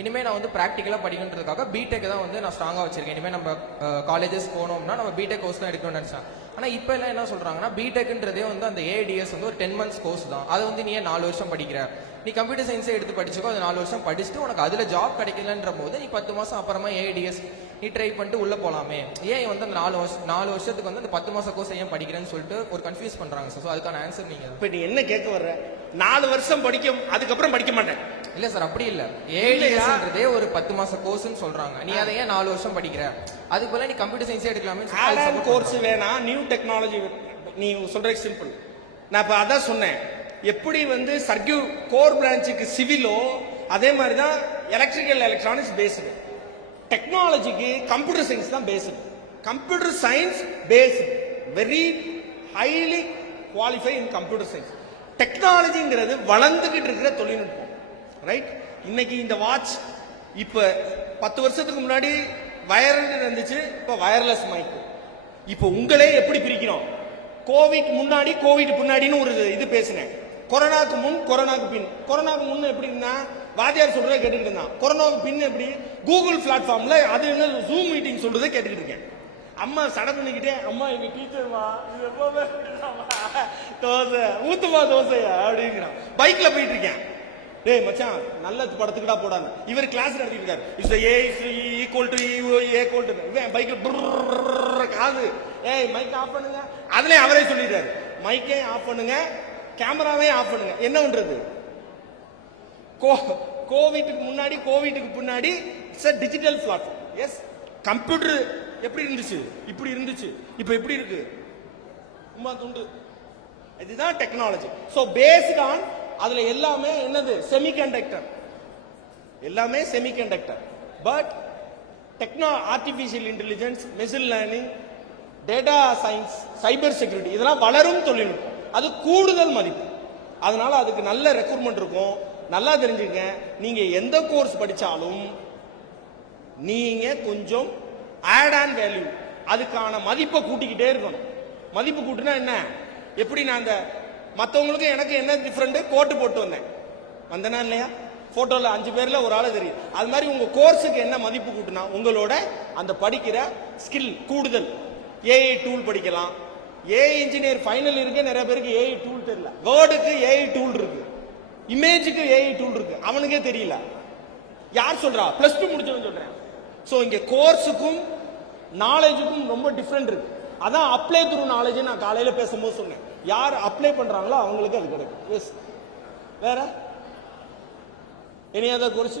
இனிமேல் நான் வந்து ப்ராக்டிக்கலாக படிக்கின்றதுக்காக பிடெக் தான் வந்து நான் ஸ்ட்ராங்காக வச்சிருக்கேன். இனிமேல் நம்ம காலேஜஸ் போனோம்னா நம்ம பிடெக் கோர்ஸ் தான் எடுக்கணும்னு நினச்சேன். ஆனால் இப்போ எல்லாம் என்ன சொல்கிறாங்கன்னா பிடெக்ன்றதே வந்து அந்த ஏடிஎஸ் வந்து ஒரு 10 months கோர்ஸ் தான். அதை வந்து நீ 4 வருஷம் படிக்கிற, நீ கம்ப்யூட்டர் சயின்ஸே எடுத்து படிச்சுக்கோ, அது 4 வருஷம் படிச்சுட்டு உனக்கு அதில் ஜாப் கிடைக்கலன்ற போது நீ 10 மாதம் அப்புறமா ஏடிஎஸ் நீ ட்ரை பண்ணிட்டு உள்ளே போகலாமே, ஏன் வந்து அந்த 4 வருஷத்துக்கு வந்து அந்த 10 மாத கோர்ஸ் ஏன் படிக்கிறேன்னு சொல்லிட்டு ஒரு கன்ஃபியூஸ் பண்ணுறாங்க சார். ஸோ அதுக்கான ஆன்சர் நீங்கள் இப்போ நீ என்ன கேட்க வர்ற? 4 வருஷம் படிக்கும், அதுக்கப்புறம் படிக்க மாட்டேன். இல்ல சார், அப்படி இல்ல. ஏடிஎஸ்ன்றதே ஒரு 10 மாச கோர்ஸ்னு சொல்றாங்க. நீ அதை ஏன் 4 வருஷம் படிக்கிற? அதுக்கு பதிலா நீ கம்ப்யூட்டர் சயின்ஸ் எடுக்கலாமே. ஆட் கோர்ஸ் வேணா, நியூ டெக்னாலஜி நீ சொல்ற சிம்பிள். நான் இப்ப அதான் சொன்னேன், எப்படி வந்து சர்க்கியூட் கோர் பிரான்ச்சுக்கு சிவிலோ அதே மாதிரி தான் எலக்ட்ரிக்கல் எலக்ட்ரானிக்ஸ் பேஸ்டு, டெக்னாலஜிக்கு கம்ப்யூட்டர் சயின்ஸ் தான் based. Computer science based, very highly qualify in computer science. டெக்னாலஜிங்கிறது வளர்ந்துகிட்டு இருக்கிற தொழில்நுட்பம், ரைட்? இன்னைக்கு இந்த வாட்ச் இப்ப 10 வருஷத்துக்கு முன்னாடி வயர்டு இருந்துச்சு, இப்ப வயர்லெஸ் மைக். இப்ப உங்களே எப்படி பிரிக்கிறோம்? கோவிட் முன்னாடி கோவிட் பின்னாடின்னு ஒரு இது பேசினேன். கொரோனாக்கு முன் கொரோனாக்கு பின். கொரோனாக்கு முன் எப்படின்னா வாத்தியார் சொல்றதை கேட்டுக்கிட்டு இருந்தான். கொரோனாவுக்கு பின் எப்படி கூகுள் பிளாட்ஃபார்ம்ல அது என்ன ஜூம் மீட்டிங் சொல்றதை கேட்டுக்கிட்டு இருக்கேன். அம்மா சடை பண்ணிக்கிட்டே, அம்மா எங்க டீச்சர்மா இது எப்பவுமே தோசை ஊத்துமா தோசையா அப்படிங்கிறான். பைக்ல போயிட்டு இருக்கேன். டேய் மச்சான், நல்ல படத்துக்குடா போடான்னு இவர் கிளாஸ் நடத்திட்டு இருக்காரு. Is a equal to equal to பைக்ல காது. ஏய் மைக் ஆஃப் பண்ணுங்க. அதுல அவரே சொல்லிடுறாரு, மைக்கே ஆஃப் பண்ணுங்க, கேமராவே ஆஃப் பண்ணுங்க. என்ன பண்றது? கோவிட்டுக்கு முன்னாடி கோவிட்டுக்கு பின்னாடி it's digital platform. Yes, computer எப்படி இருந்துச்சு, இப்படி இருந்துச்சு, இப்ப எப்படி இருக்கு, சும்மா துண்டு. இதுதான் டெக்னாலஜி. சோ பேஸ்ட் ஆன் அதுல எல்லாமே என்னது, செமிகண்டக்டர், எல்லாமே semiconductor. But artificial intelligence, machine learning, data science, cyber security இதெல்லாம் வளரும் தொழில்நுட்பம். அது கூடுதல் மதிப்பு. அதனால அதுக்கு நல்ல ரெக்ரூட்மெண்ட் இருக்கும். நல்லா தெரிஞ்சுங்க, நீங்க எந்த கோர்ஸ் படிச்சாலும் நீங்க கொஞ்சம் ஆட் ஆன் வேல்யூ, அதுக்கான மதிப்பை கூட்டிக்கிட்டே இருக்கணும். மதிப்பு கூட்டுனா என்ன? எப்படி நான் அந்த மற்றவங்களுக்கு எனக்கு என்ன டிஃபரெண்ட், கோட்டு போட்டு வந்தேனா இல்லையா? போட்டோல 5 பேர்ல ஒரு ஆளு தெரியும். அது மாதிரி உங்க கோர்ஸுக்கு என்ன மதிப்பு கூட்டுனா உங்களோட அந்த படிக்கிற ஸ்கில் கூடுதல். ஏஐ டூல் படிக்கலாம். ஏஐ இன்ஜினியர் ஃபைனல் இருக்கு, நிறைய பேருக்கு ஏஐ டூல் தெரியல. வேர்டுக்கு ஏஐ டூல் இருக்கு, இமேஜுக்கு ஏஐ டூல் இருக்கு, அவனுக்கே தெரியல. யார் சொல்றா? +2 முடிச்சவன் சொல்றேன். சோ இங்க கோர்ஸுக்கும் நாலேஜுக்கும் ரொம்ப டிஃபரெண்ட் இருக்கு. அதான் அப்ளை த்ரூ நாலேஜ் நான் காலையில பேசும்போது சொன்னேன். யார் அப்ளை பண்றாங்களோ அவங்களுக்கு அது கிடைக்கும். எஸ், வேற எனி அதர் கோர்ஸ்?